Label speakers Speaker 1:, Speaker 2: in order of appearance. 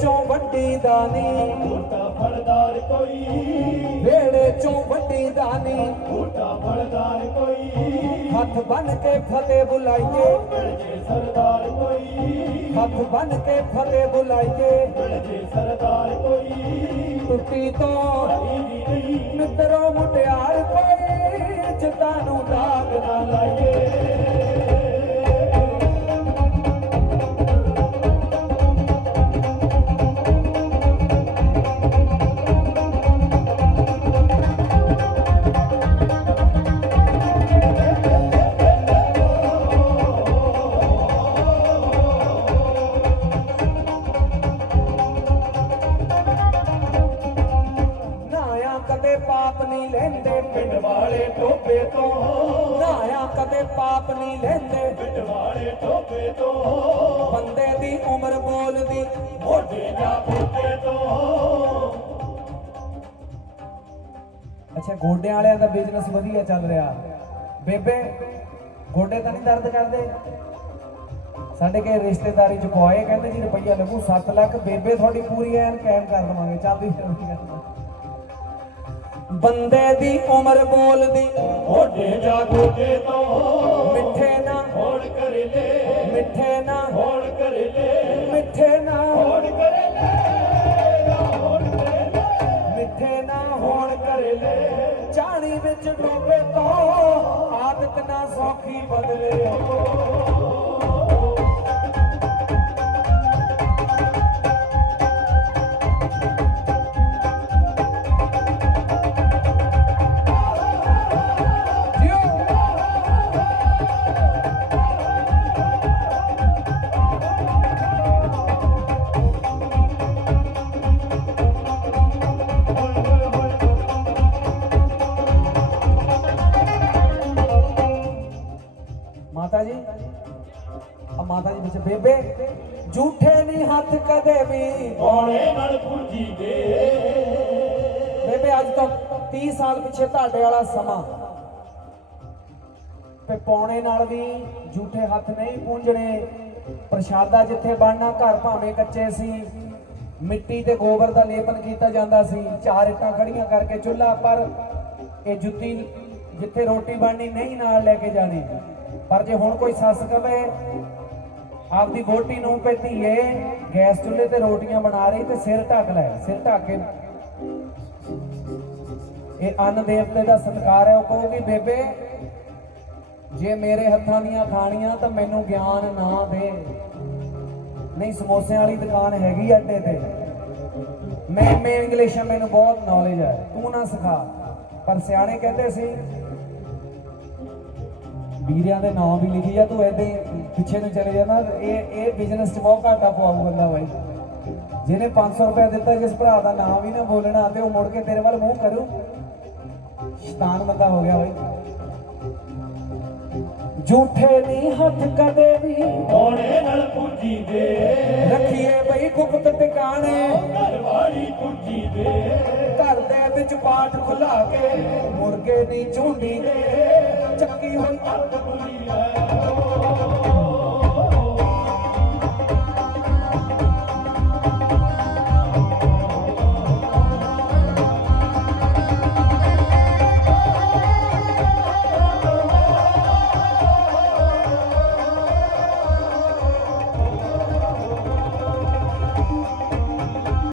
Speaker 1: चों वड्डी दानी
Speaker 2: बूटा फलदार कोई,
Speaker 1: वेड़े चों वड्डी दानी
Speaker 2: बूटा फलदार कोई,
Speaker 1: हथ बन के फतेह बुलाइए,
Speaker 2: बड़जे सरदार कोई,
Speaker 1: हथ बन के फतेह बुलाइए,
Speaker 2: बड़जे सरदार कोई,
Speaker 1: टुटी तो मित्रों मुटियार कोई जिता नूं दाग ना लाइए। कदे पाप नहीं लेंदे
Speaker 2: पिंड वाले टोपे तो,
Speaker 1: नहाया कदे पाप नहीं लेंदे
Speaker 2: पिंड वाले टोपे तो,
Speaker 1: बंदे दी उम्र बोलदी
Speaker 2: मोटे जा फूटे तो।
Speaker 1: अच्छा गोडे वालियां दा बिजनेस वधिया चल रहा। बेबे गोडे तां नहीं दर्द करदे? साडे के रिश्तेदारी च पवाए कहंदे जी रुपया लगू 7 लाख, बेबे थोड़ी पूरी ऐन कायम कर देवांगे, चाबी बंदे दी उम्र बोलदी
Speaker 2: मोटे जा गोटे तो,
Speaker 1: मिठे ना
Speaker 2: होड़ कर ले,
Speaker 1: मिठे ना
Speaker 2: होड़ कर ले,
Speaker 1: मिठे ना
Speaker 2: होड़ कर ले, होड़ कर ले,
Speaker 1: मिठे ना होण कर ले, चाणी विच डोबे तो आदत ना सौखी बदले। माता जी अब माता जी पीछे बेबे झूठे नहीं हाथ कदे भी
Speaker 2: पौने नाल पुंजी दे।
Speaker 1: बेबे अज तो 30 साल पिछे ਤੁਹਾਡੇ वाला समा ते पौने नाल भी झूठे हाथ नहीं पूंजने। प्रशादा जिथे बनना घर भावें कच्चे सी, मिट्टी ते गोबर का लेपन किया जाता सी, 4 इट्टां खड़ियां करके चुल्हा पर ये जुत्ती जिथे रोटी बननी नहीं नाल लेके जानी। पर जे हुण कोई सस कवे आपदी वोटी नूं पे धीए गैस चुल्हे ते रोटियां बना रही ते सिर ढक लै, सिर ढक के ये अन्न देवते का सत्कार है। वो कहूगी बेबे जे मेरे हत्थां दीयां खाणियां तो मैनू ज्ञान ना दे, नहीं समोसे वाली दुकान हैगी अड्डे ते, मैं इंग्लिश मैनू बहुत नॉलेज है, तू ना सिखा। पर सियाणे कहते सी वीरिया के नाम भी लिखी जा, तू ऐसे पिछे ਨੂੰ चले जाना। ये बिजनेस च बहुत घाटा पवाऊ बंदा भाई, जिन्हें 500 रुपया दिता जिस भरा का नाम भी ना बोलना तो मुड़ के तेरे वाल मुंह करू, शैतान बंदा हो गया भाई। झूठे नहीं हथ कदे भी
Speaker 2: पौने नाल पुंजी दे,
Speaker 1: रखिए बई गुप्त टिकाने,
Speaker 2: घरवाली पुंजी दे,
Speaker 1: घर दे विच पाठ खुला के मुर्गे नहीं झुंडी दे, चक्की हुई
Speaker 2: अत बुली है।